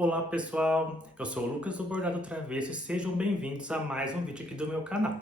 Olá pessoal, eu sou o Lucas do Bordado Travesso e sejam bem-vindos a mais um vídeo aqui do meu canal.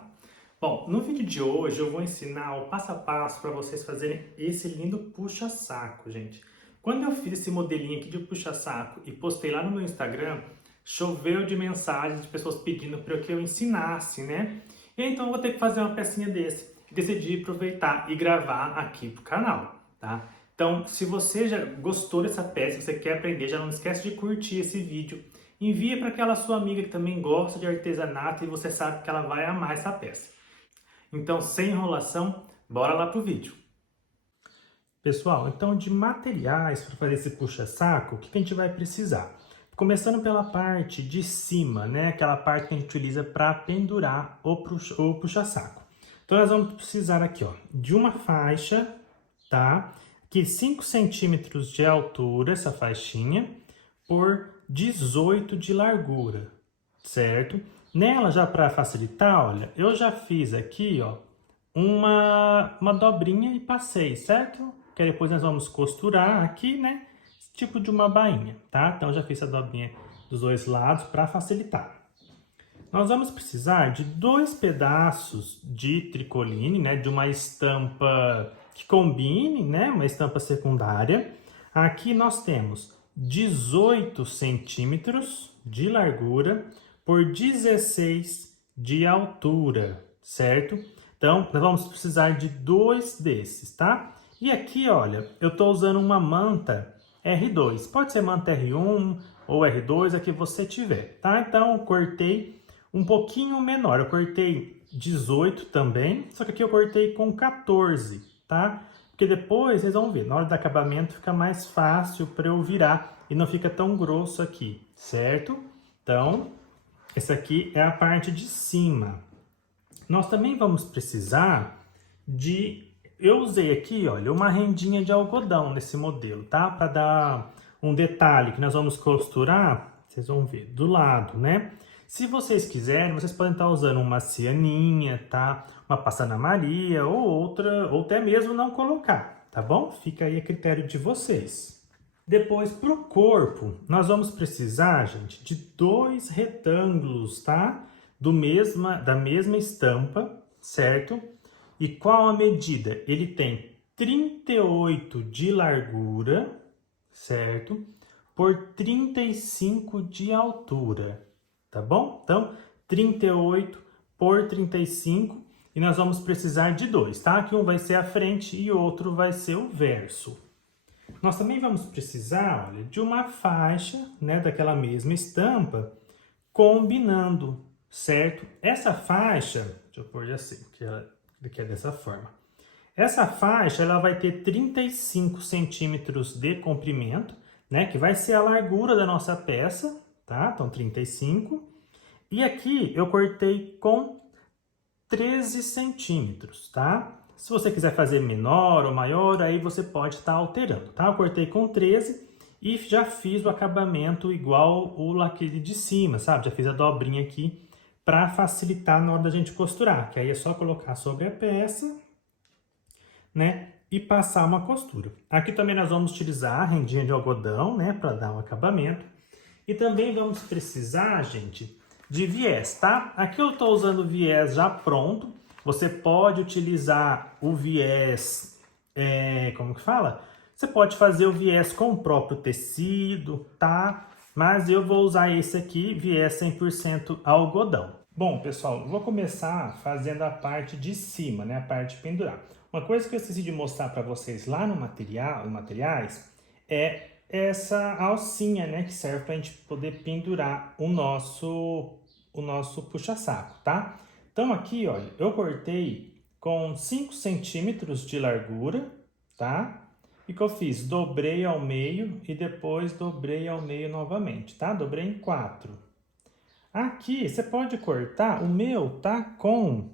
Bom, no vídeo de hoje eu vou ensinar o passo a passo para vocês fazerem esse lindo puxa-saco, gente. Quando eu fiz esse modelinho aqui de puxa-saco e postei lá no meu Instagram, choveu de mensagens de pessoas pedindo para que eu ensinasse, né? E então eu vou ter que fazer uma pecinha desse. Decidi aproveitar e gravar aqui pro canal, tá? Então, se você já gostou dessa peça, você quer aprender, já não esquece de curtir esse vídeo. Envia para aquela sua amiga que também gosta de artesanato e você sabe que ela vai amar essa peça. Então, sem enrolação, bora lá pro vídeo. Pessoal, então de materiais para fazer esse puxa-saco, o que a gente vai precisar? Começando pela parte de cima, né? Aquela parte que a gente utiliza para pendurar o puxa-saco. Então nós vamos precisar aqui, ó, de uma faixa, tá? Que 5 centímetros de altura, essa faixinha, por 18 de largura, certo? Nela, já para facilitar, olha, eu já fiz aqui, ó, uma dobrinha e passei, certo? Que aí depois nós vamos costurar aqui, né? Tipo de uma bainha, tá? Então, já fiz a dobrinha dos dois lados para facilitar. Nós vamos precisar de 2 pedaços de tricoline, né? De uma estampa que combine, né? Uma estampa secundária. Aqui nós temos 18 centímetros de largura por 16 de altura, certo? Então, nós vamos precisar de 2 desses, tá? E aqui, olha, eu estou usando uma manta R2. Pode ser manta R1 ou R2, a que você tiver, tá? Então, eu cortei um pouquinho menor. Eu cortei 18 também, só que aqui eu cortei com 14, tá? Porque depois vocês vão ver, na hora do acabamento fica mais fácil para eu virar e não fica tão grosso aqui, certo? Então, essa aqui é a parte de cima. Nós também vamos precisar de... Eu usei aqui, olha, uma rendinha de algodão nesse modelo, tá? Para dar um detalhe que nós vamos costurar, vocês vão ver, do lado, né? Se vocês quiserem, vocês podem estar usando uma cianinha, tá? Uma passana Maria ou outra, ou até mesmo não colocar, tá bom? Fica aí a critério de vocês. Depois, para o corpo, nós vamos precisar, gente, de 2 retângulos, tá? Da mesma estampa, certo? E qual a medida? Ele tem 38 de largura, certo? Por 35 de altura, tá bom? Então, 38 por 35 e nós vamos precisar de 2, tá? Que um vai ser a frente e o outro vai ser o verso. Nós também vamos precisar, olha, de uma faixa, né, daquela mesma estampa, combinando, certo? Essa faixa, deixa eu pôr assim, que é dessa forma. Essa faixa, ela vai ter 35 centímetros de comprimento, né, que vai ser a largura da nossa peça, tá? Então, 35. E aqui eu cortei com 13 centímetros, tá? Se você quiser fazer menor ou maior, aí você pode estar alterando, tá? Eu cortei com 13 e já fiz o acabamento igual o aquele de cima, sabe? Já fiz a dobrinha aqui para facilitar na hora da gente costurar, que aí é só colocar sobre a peça, né? E passar uma costura. Aqui também nós vamos utilizar a rendinha de algodão, né? Para dar um acabamento. E também vamos precisar, gente, de viés, tá? Aqui eu estou usando o viés já pronto. Você pode utilizar o viés, como que fala? Você pode fazer o viés com o próprio tecido, tá? Mas eu vou usar esse aqui, viés 100% algodão. Bom, pessoal, eu vou começar fazendo a parte de cima, né? A parte de pendurar. Uma coisa que eu esqueci de mostrar para vocês lá no materiais é essa alcinha, né, que serve para a gente poder pendurar o nosso puxa-saco, tá? Então aqui, olha, eu cortei com 5 centímetros de largura, tá? E que eu fiz? Dobrei ao meio e depois dobrei ao meio novamente, tá? Dobrei em 4. Aqui, você pode cortar, o meu tá com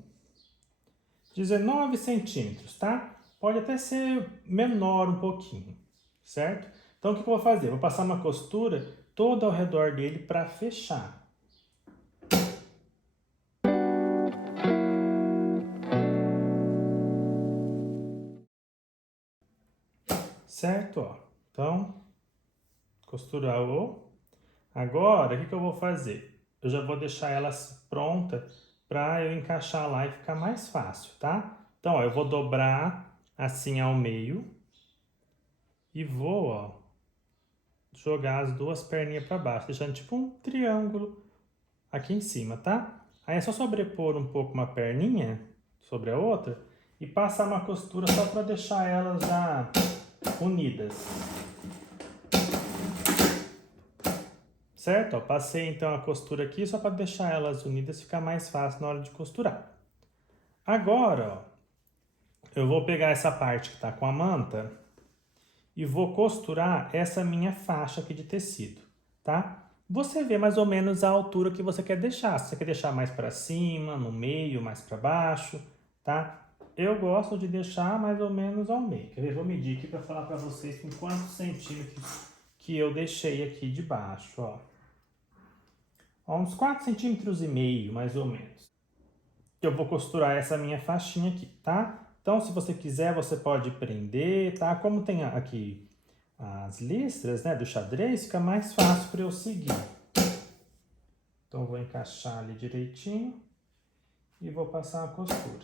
19 centímetros, tá? Pode até ser menor um pouquinho, certo? Então, o que eu vou fazer? Vou passar uma costura toda ao redor dele para fechar. Certo? Ó. Então, costurou Agora, o que eu vou fazer? Eu já vou deixar ela pronta para eu encaixar lá e ficar mais fácil, tá? Então, ó, eu vou dobrar assim ao meio e vou, ó, jogar as duas perninhas para baixo, deixando tipo um triângulo aqui em cima, tá? Aí é só sobrepor um pouco uma perninha sobre a outra e passar uma costura só para deixar elas já unidas. Certo? Ó, passei então a costura aqui só para deixar elas unidas e ficar mais fácil na hora de costurar. Agora, ó, eu vou pegar essa parte que está com a manta e vou costurar essa minha faixa aqui de tecido, tá? Você vê mais ou menos a altura que você quer deixar. Se você quer deixar mais para cima, no meio, mais para baixo, tá? Eu gosto de deixar mais ou menos ao meio. Quer ver? Vou medir aqui para falar para vocês com quantos centímetros que eu deixei aqui de baixo, ó. Uns 4,5 centímetros, mais ou menos. Eu vou costurar essa minha faixinha aqui, tá? Então, se você quiser, você pode prender, tá? Como tem aqui as listras, né, do xadrez, fica mais fácil para eu seguir. Então, eu vou encaixar ali direitinho e vou passar a costura.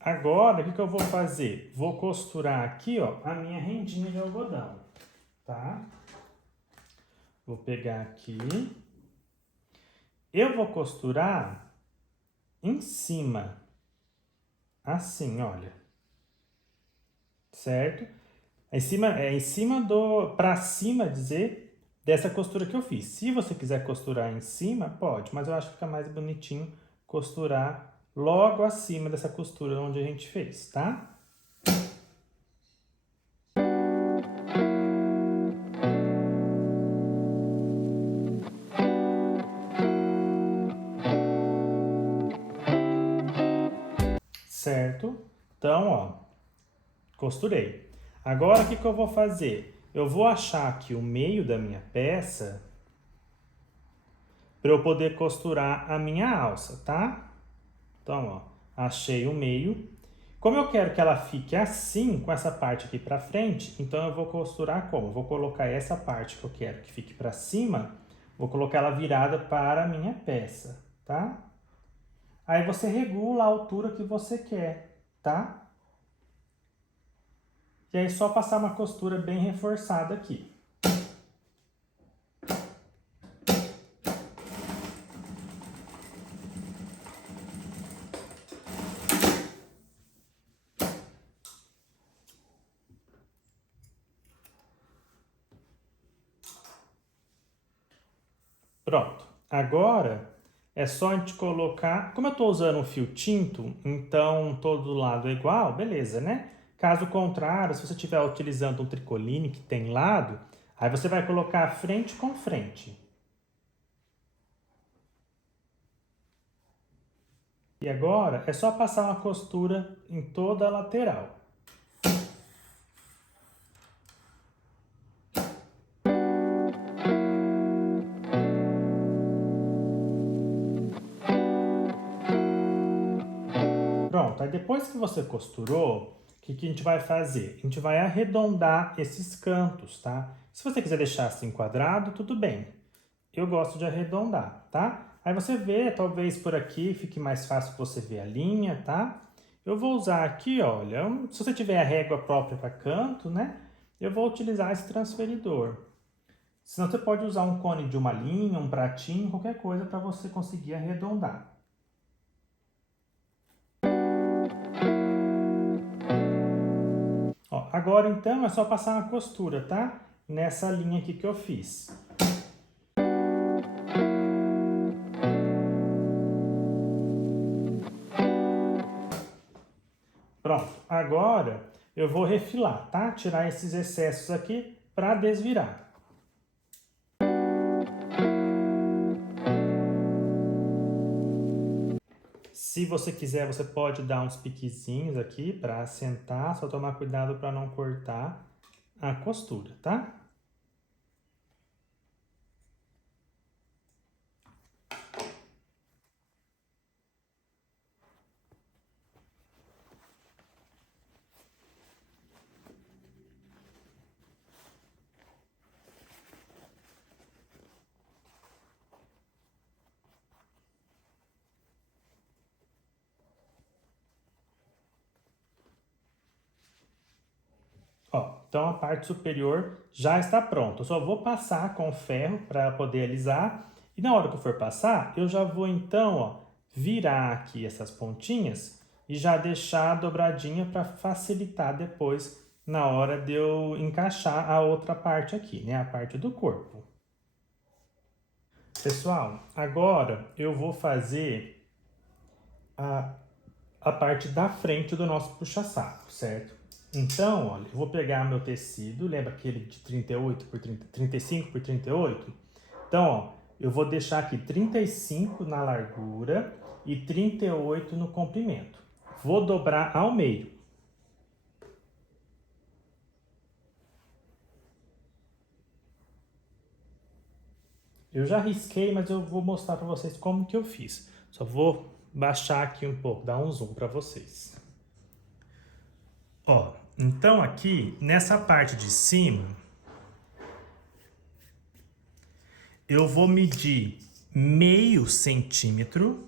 Agora, o que eu vou fazer? Vou costurar aqui, ó, a minha rendinha de algodão, tá? Vou pegar aqui. Eu vou costurar em cima, assim, olha. Certo? Em cima pra cima, dizer, dessa costura que eu fiz. Se você quiser costurar em cima, pode, mas eu acho que fica mais bonitinho costurar logo acima dessa costura onde a gente fez, tá? Certo? Então, ó, costurei. Agora, o que eu vou fazer? Eu vou achar aqui o meio da minha peça para eu poder costurar a minha alça, tá? Então, ó, achei o meio. Como eu quero que ela fique assim, com essa parte aqui para frente, então eu vou costurar como? Vou colocar essa parte que eu quero que fique para cima, vou colocar ela virada para a minha peça, tá? Aí você regula a altura que você quer, tá? E aí só passar uma costura bem reforçada aqui. Pronto. Agora é só a gente colocar... Como eu estou usando um fio tinto, então todo lado é igual, beleza, né? Caso contrário, se você estiver utilizando um tricoline que tem lado, aí você vai colocar frente com frente. E agora é só passar uma costura em toda a lateral. Pronto, aí depois que você costurou, o que a gente vai fazer? A gente vai arredondar esses cantos, tá? Se você quiser deixar assim quadrado, tudo bem. Eu gosto de arredondar, tá? Aí você vê, talvez por aqui fique mais fácil você ver a linha, tá? Eu vou usar aqui, olha, se você tiver a régua própria para canto, né? Eu vou utilizar esse transferidor. Senão você pode usar um cone de uma linha, um pratinho, qualquer coisa para você conseguir arredondar. Ó, agora então é só passar uma costura, tá? Nessa linha aqui que eu fiz. Pronto, agora eu vou refilar, tá? Tirar esses excessos aqui para desvirar. Se você quiser, você pode dar uns piquezinhos aqui para assentar, só tomar cuidado para não cortar a costura, tá? Ó, então a parte superior já está pronta. Eu só vou passar com ferro para poder alisar. E na hora que eu for passar, eu já vou então, ó, virar aqui essas pontinhas e já deixar a dobradinha para facilitar depois na hora de eu encaixar a outra parte aqui, né? A parte do corpo. Pessoal, agora eu vou fazer a parte da frente do nosso puxa-saco, certo? Então, olha, eu vou pegar meu tecido, lembra aquele de 38 por 30, 35 por 38? Então, ó, eu vou deixar aqui 35 na largura e 38 no comprimento. Vou dobrar ao meio. Eu já risquei, mas eu vou mostrar para vocês como que eu fiz. Só vou baixar aqui um pouco, dar um zoom para vocês. Ó, então aqui, nessa parte de cima, eu vou medir meio centímetro,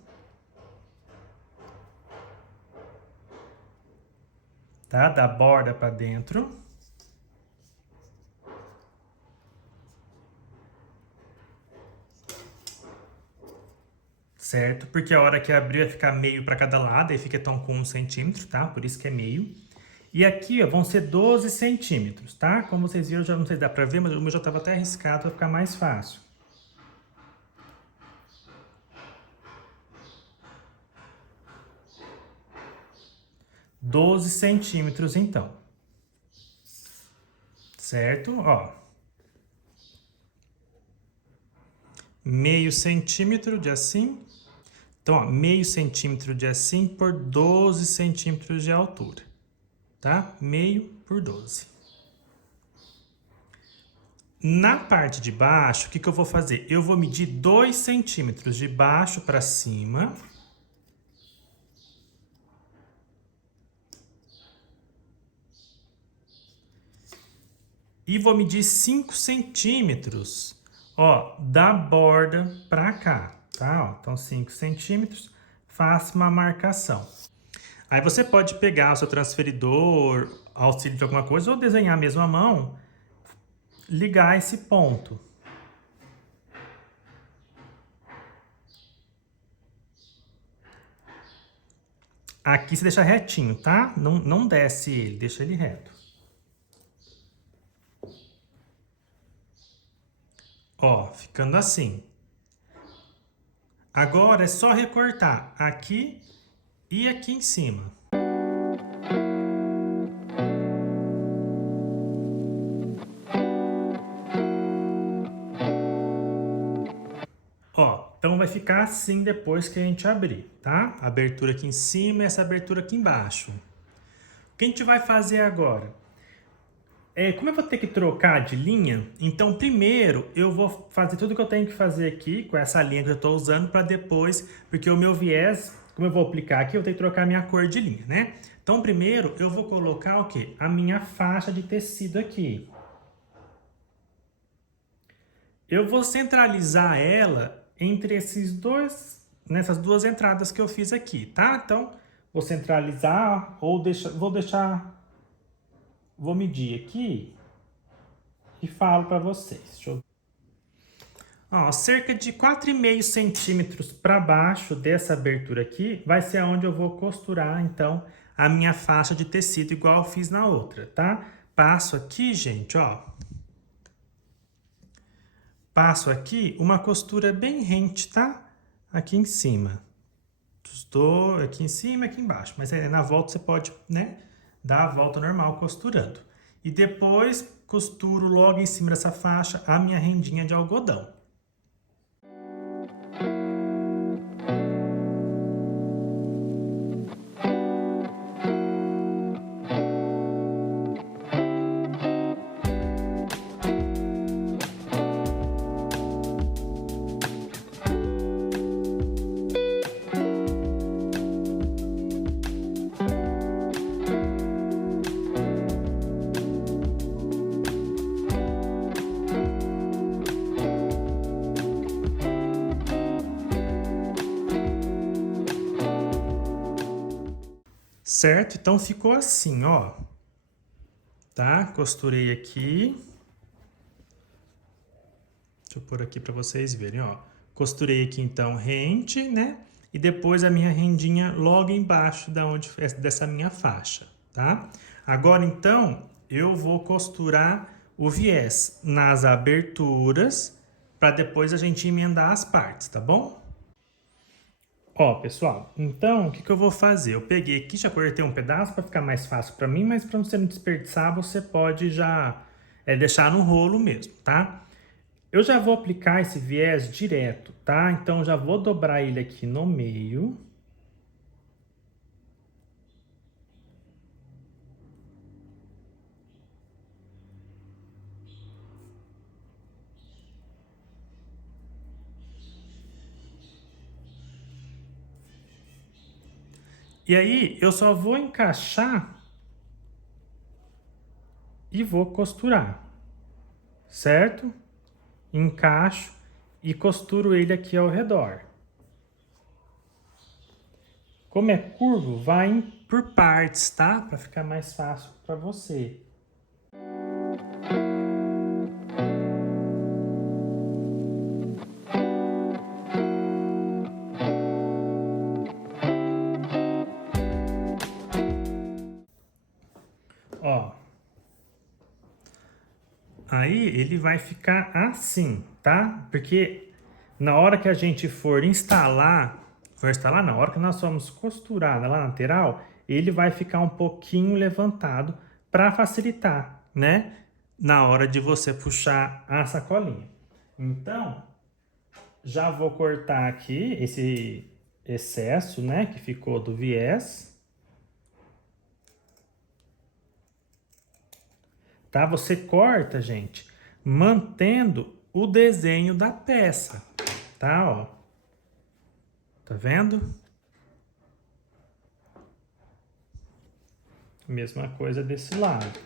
tá? Da borda para dentro. Certo? Porque a hora que abrir vai ficar meio para cada lado, aí fica então com 1 centímetro, tá? Por isso que é meio. E aqui, ó, vão ser 12 centímetros, tá? Como vocês viram, já não sei se dá para ver, mas o meu já estava até arriscado para ficar mais fácil. 12 centímetros, então. Certo? Ó. Meio centímetro de assim. Então, ó, meio centímetro de assim por 12 centímetros de altura. Tá? Meio por 12. Na parte de baixo, o que eu vou fazer? Eu vou medir 2 centímetros de baixo para cima. E vou medir 5 centímetros, ó, da borda para cá, tá? Ó, então, 5 centímetros, faço uma marcação. Aí você pode pegar o seu transferidor, auxílio de alguma coisa, ou desenhar mesmo à mão, ligar esse ponto. Aqui você deixa retinho, tá? Não desce ele, deixa ele reto. Ó, ficando assim. Agora é só recortar aqui e aqui em cima. Ó, então vai ficar assim depois que a gente abrir, tá? Abertura aqui em cima e essa abertura aqui embaixo. O que a gente vai fazer agora? Como eu vou ter que trocar de linha, então primeiro eu vou fazer tudo que eu tenho que fazer aqui com essa linha que eu estou usando para depois, porque o meu viés, como eu vou aplicar aqui, eu tenho que trocar a minha cor de linha, né? Então primeiro eu vou colocar o quê? A minha faixa de tecido aqui. Eu vou centralizar ela entre nessas duas entradas que eu fiz aqui, tá? Então, vou centralizar ou vou medir aqui e falo para vocês. Deixa eu... Ó, cerca de 4,5 centímetros para baixo dessa abertura aqui vai ser onde eu vou costurar, então, a minha faixa de tecido igual eu fiz na outra, tá? Passo aqui, gente, ó. Passo aqui uma costura bem rente, tá? Aqui em cima. Estou aqui em cima e aqui embaixo. Mas na volta você pode, né? Dar a volta normal costurando. E depois costuro logo em cima dessa faixa a minha rendinha de algodão. Certo? Então ficou assim, ó. tá? Costurei aqui. Deixa eu pôr aqui para vocês verem, ó. Costurei aqui então rente, né? E depois a minha rendinha logo embaixo dessa minha faixa, tá? Agora então eu vou costurar o viés nas aberturas para depois a gente emendar as partes, tá bom? Ó, pessoal, então o que eu vou fazer? Eu peguei aqui, já cortei um pedaço para ficar mais fácil para mim, mas para você não desperdiçar, você pode já deixar no rolo mesmo, tá? Eu já vou aplicar esse viés direto, tá? Então, já vou dobrar ele aqui no meio. E aí, eu só vou encaixar e vou costurar, certo? Encaixo e costuro ele aqui ao redor. Como é curvo, vai por partes, tá? Para ficar mais fácil para você. Ó. Aí ele vai ficar assim, tá? Porque na hora que a gente for instalar na hora que nós formos costurar na lateral, ele vai ficar um pouquinho levantado para facilitar, né? Na hora de você puxar a sacolinha. Então, já vou cortar aqui esse excesso, né, que ficou do viés. Tá? Você corta, gente, mantendo o desenho da peça, tá? Ó. Tá vendo? Mesma coisa desse lado.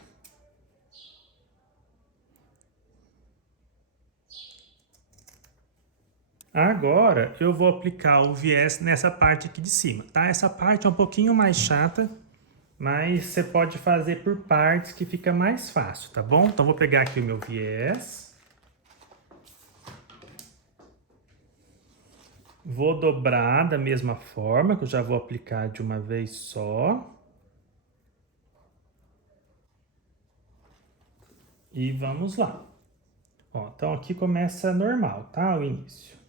Agora, eu vou aplicar o viés nessa parte aqui de cima, tá? Essa parte é um pouquinho mais chata, mas você pode fazer por partes que fica mais fácil, tá bom? Então, vou pegar aqui o meu viés. Vou dobrar da mesma forma, que eu já vou aplicar de uma vez só. E vamos lá. Ó, então, aqui começa normal, tá? O início.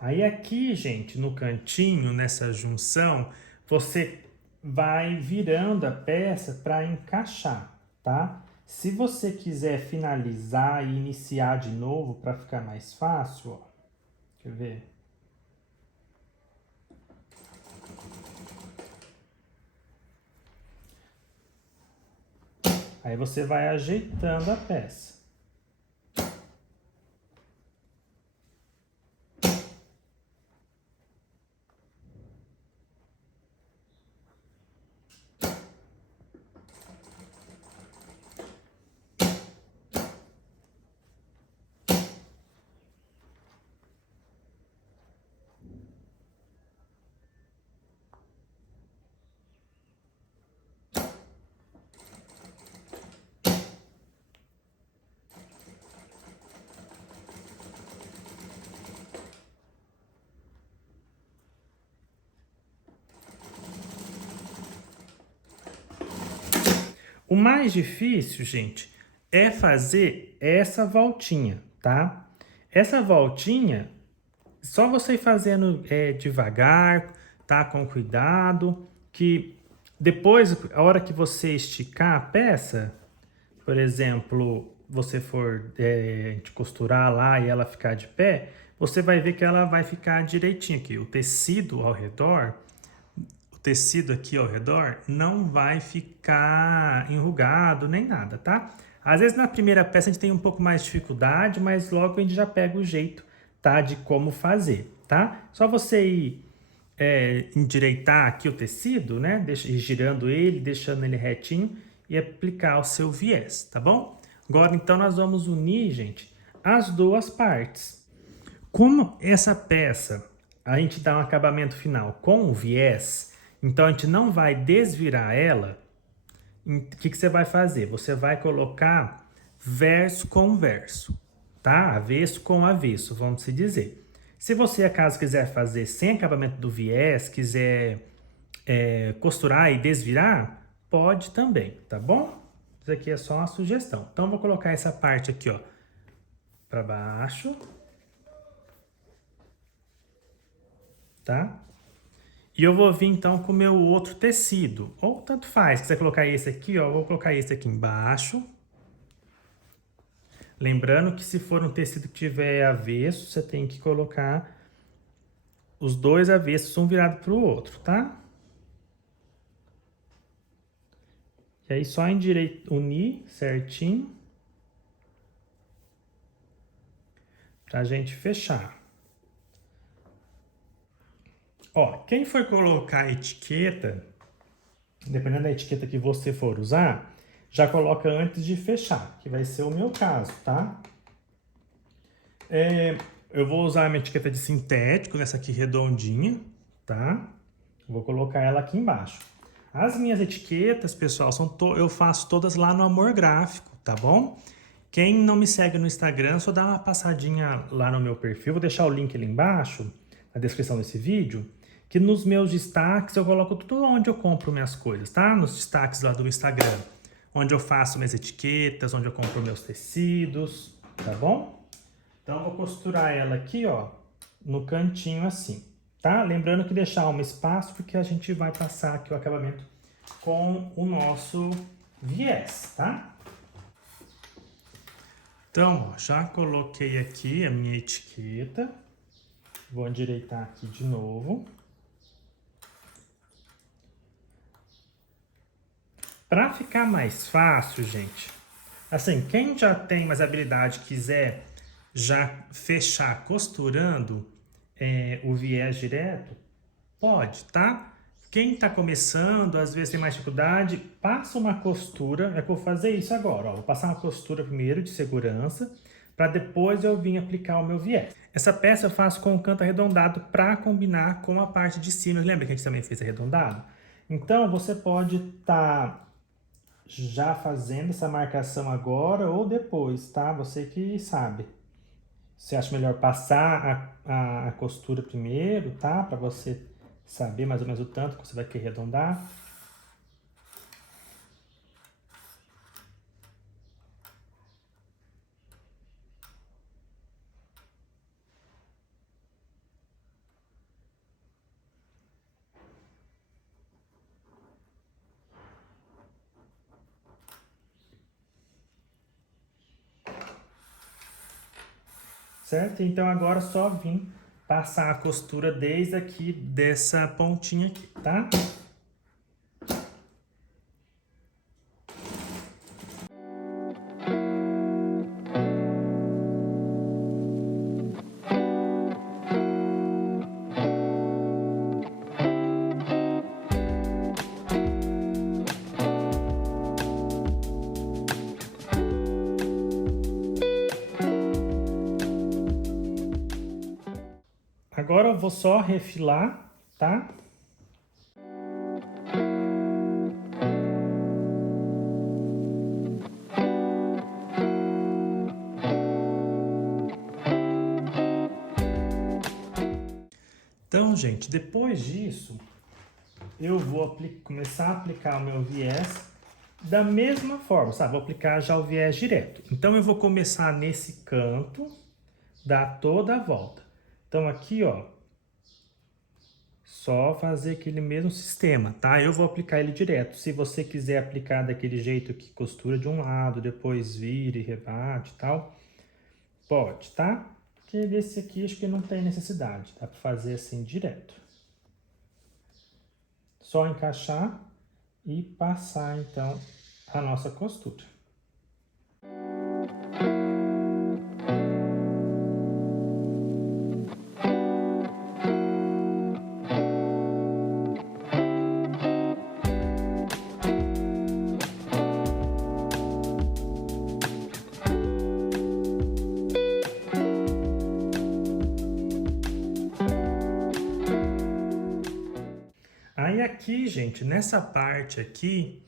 Aí aqui, gente, no cantinho, nessa junção, você vai virando a peça para encaixar, tá? Se você quiser finalizar e iniciar de novo para ficar mais fácil, ó, quer ver? Aí você vai ajeitando a peça. O mais difícil, gente, é fazer essa voltinha, tá? Essa voltinha, só você ir fazendo devagar, tá? Com cuidado, que depois, a hora que você esticar a peça, por exemplo, você for de costurar lá e ela ficar de pé, você vai ver que ela vai ficar direitinho aqui. O tecido ao redor, o tecido aqui ao redor não vai ficar enrugado nem nada, tá? Às vezes na primeira peça a gente tem um pouco mais de dificuldade, mas logo a gente já pega o jeito, tá? De como fazer, tá? Só você ir endireitar aqui o tecido, né? Ir girando ele, deixando ele retinho, e aplicar o seu viés, tá bom? Agora, então, nós vamos unir, gente, as duas partes. Como essa peça, a gente dá um acabamento final com o viés, então a gente não vai desvirar ela. O que você vai fazer? Você vai colocar verso com verso, tá? Avesso com avesso, vamos se dizer. Se você, acaso, quiser fazer sem acabamento do viés, quiser costurar e desvirar, pode também, tá bom? Isso aqui é só uma sugestão. Então, eu vou colocar essa parte aqui, ó, para baixo, tá? E eu vou vir, então, com o meu outro tecido. Ou tanto faz, se quiser colocar esse aqui, ó, eu vou colocar esse aqui embaixo. Lembrando que se for um tecido que tiver avesso, você tem que colocar os dois avessos, um virado para o outro, tá? E aí só unir certinho pra gente fechar. Ó, quem for colocar a etiqueta, dependendo da etiqueta que você for usar, já coloca antes de fechar, que vai ser o meu caso, tá? Eu vou usar a minha etiqueta de sintético, nessa aqui redondinha, tá? Vou colocar ela aqui embaixo. As minhas etiquetas, pessoal, eu faço todas lá no Amor Gráfico, tá bom? Quem não me segue no Instagram, só dá uma passadinha lá no meu perfil. Vou deixar o link ali embaixo, na descrição desse vídeo, que nos meus destaques eu coloco tudo onde eu compro minhas coisas, tá? Nos destaques lá do Instagram, onde eu faço minhas etiquetas, onde eu compro meus tecidos, tá bom? Então, eu vou costurar ela aqui, ó, no cantinho assim, tá? Lembrando que deixar um espaço, porque a gente vai passar aqui o acabamento com o nosso viés, tá? Então, ó, já coloquei aqui a minha etiqueta. Vou endireitar aqui de novo. Para ficar mais fácil, gente, assim, quem já tem mais habilidade, quiser já fechar costurando o viés direto, pode, tá? Quem tá começando, às vezes tem mais dificuldade, passa uma costura. É que eu vou fazer isso agora, ó. Vou passar uma costura primeiro de segurança, para depois eu vir aplicar o meu viés. Essa peça eu faço com o canto arredondado para combinar com a parte de cima. Lembra que a gente também fez arredondado? Então, você pode estar já fazendo essa marcação agora ou depois, tá? Você que sabe. Você acha melhor passar a costura primeiro, tá? Para você saber mais ou menos o tanto que você vai querer arredondar. Certo? Então agora só vim passar a costura desde aqui dessa pontinha aqui, tá? Agora eu vou só refilar, tá? Então, gente, depois disso, eu vou começar a aplicar o meu viés da mesma forma, sabe? Vou aplicar já o viés direto. Então, eu vou começar nesse canto, dar toda a volta. Então, aqui, ó, só fazer aquele mesmo sistema, tá? Eu vou aplicar ele direto. Se você quiser aplicar daquele jeito que costura de um lado, depois vira e rebate e tal, pode, tá? Porque desse aqui acho que não tem necessidade, dá pra fazer assim direto. Só encaixar e passar, então, a nossa costura. aqui, gente, nessa parte aqui,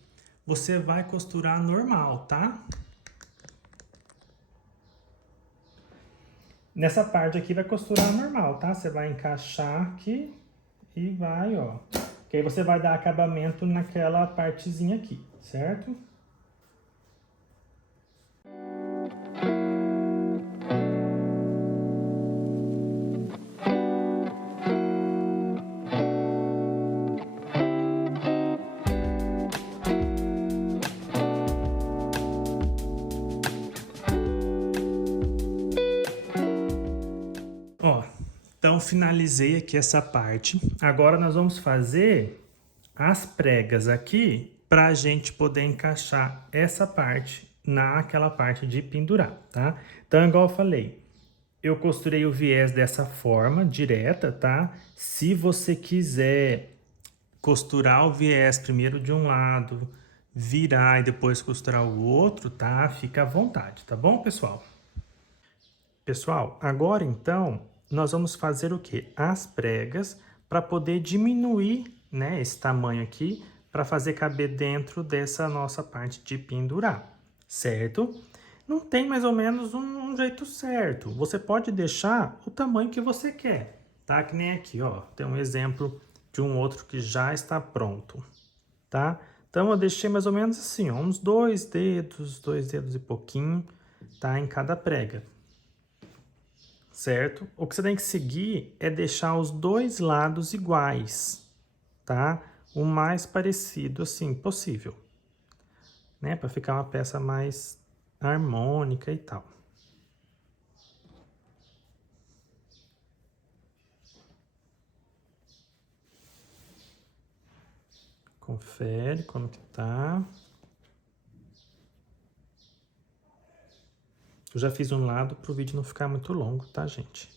você vai costurar normal, tá? Nessa parte aqui vai costurar normal, tá? Você vai encaixar aqui e vai, ó. Que aí você vai dar acabamento naquela partezinha aqui, certo? Ó, então finalizei aqui essa parte. Agora nós vamos fazer as pregas aqui para a gente poder encaixar essa parte naquela parte de pendurar, tá? Então, igual eu falei, eu costurei o viés dessa forma, direta, tá? Se você quiser costurar o viés primeiro de um lado, virar e depois costurar o outro, tá? Fica à vontade, tá bom, pessoal? Pessoal, agora então, nós vamos fazer o quê? As pregas para poder diminuir, né, esse tamanho aqui, para fazer caber dentro dessa nossa parte de pendurar, certo? Não tem mais ou menos um jeito certo. Você pode deixar o tamanho que você quer, tá? Que nem aqui, ó. Tem um exemplo de um outro que já está pronto, tá? Então, eu deixei mais ou menos assim, ó, uns dois dedos e pouquinho, tá? Em cada prega. Certo? O que você tem que seguir é deixar os dois lados iguais, tá? O mais parecido assim possível, né? Para ficar uma peça mais harmônica e tal. Confere como que tá. Eu já fiz um lado para o vídeo não ficar muito longo, tá, gente?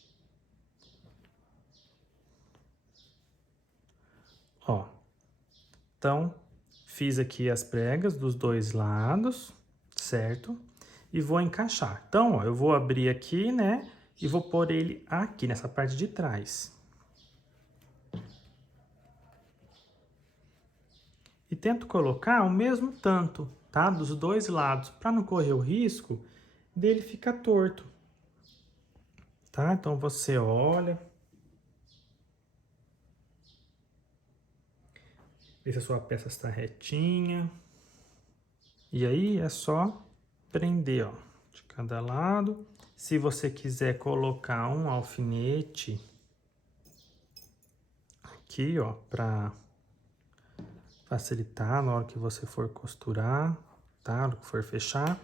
Ó, então, fiz aqui as pregas dos dois lados, certo? E vou encaixar. Então, ó, eu vou abrir aqui, né? E vou pôr ele aqui, nessa parte de trás. E tento colocar o mesmo tanto, tá? Dos dois lados, para não correr o risco dele ficar torto. Tá? Então, você olha. Vê se a sua peça está retinha. E aí, é só prender, ó, de cada lado. Se você quiser colocar um alfinete aqui, ó, para facilitar na hora que você for costurar, tá? Na hora que for fechar.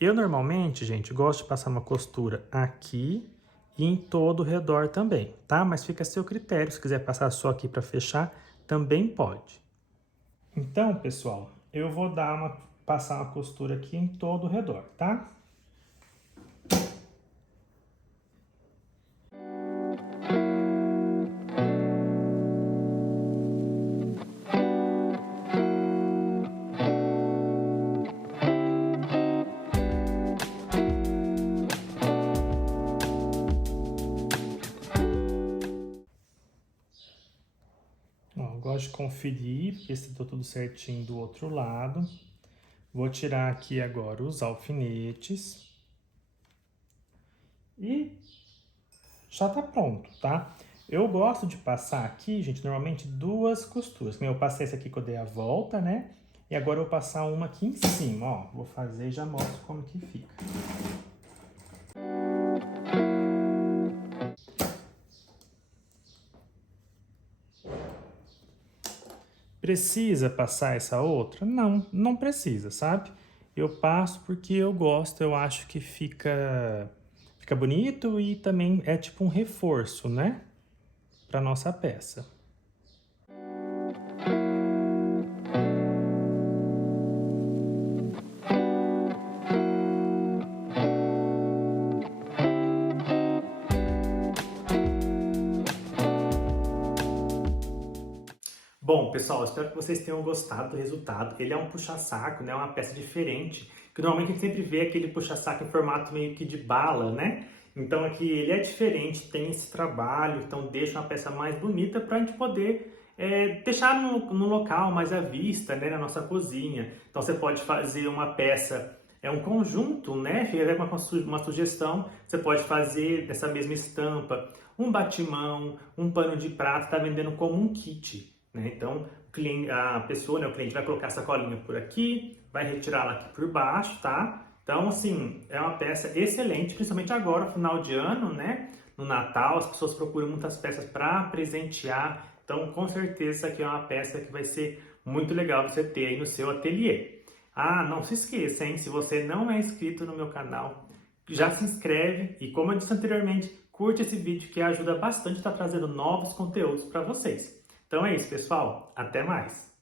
Eu normalmente, gente, gosto de passar uma costura aqui e em todo o redor também, tá? Mas fica a seu critério, se quiser passar só aqui para fechar, também pode. Então, pessoal, eu vou passar uma costura aqui em todo o redor, tá? Ó, gosto de conferir, ver se tá tudo certinho do outro lado. Vou tirar aqui agora os alfinetes. E já tá pronto, tá? Eu gosto de passar aqui, gente, normalmente duas costuras. Eu passei essa aqui que eu dei a volta, né? E agora eu vou passar uma aqui em cima, ó. Vou fazer e já mostro como que fica. Precisa passar essa outra? Não, não precisa, sabe? Eu passo porque eu gosto, eu acho que fica bonito e também é tipo um reforço, né? Para nossa peça. Bom, pessoal, espero que vocês tenham gostado do resultado. Ele é um puxa-saco, né? Uma peça diferente, que normalmente a gente sempre vê aquele puxa-saco em formato meio que de bala, né? Então aqui ele é diferente, tem esse trabalho, então deixa uma peça mais bonita para a gente poder deixar no local mais à vista, né, na nossa cozinha. Então você pode fazer uma peça, um conjunto, né, fica até uma sugestão, você pode fazer dessa mesma estampa um batimão, um pano de prato, está vendendo como um kit, né? Então a pessoa, né, o cliente vai colocar a sacolinha por aqui, vai retirá-la aqui por baixo, tá? Então, assim, é uma peça excelente, principalmente agora, final de ano, né? No Natal, as pessoas procuram muitas peças para presentear. Então, com certeza, essa aqui é uma peça que vai ser muito legal você ter aí no seu ateliê. Ah, não se esqueça, hein? Se você não é inscrito no meu canal, já se inscreve e, como eu disse anteriormente, curte esse vídeo que ajuda bastante a estar trazendo novos conteúdos para vocês. Então é isso, pessoal. Até mais!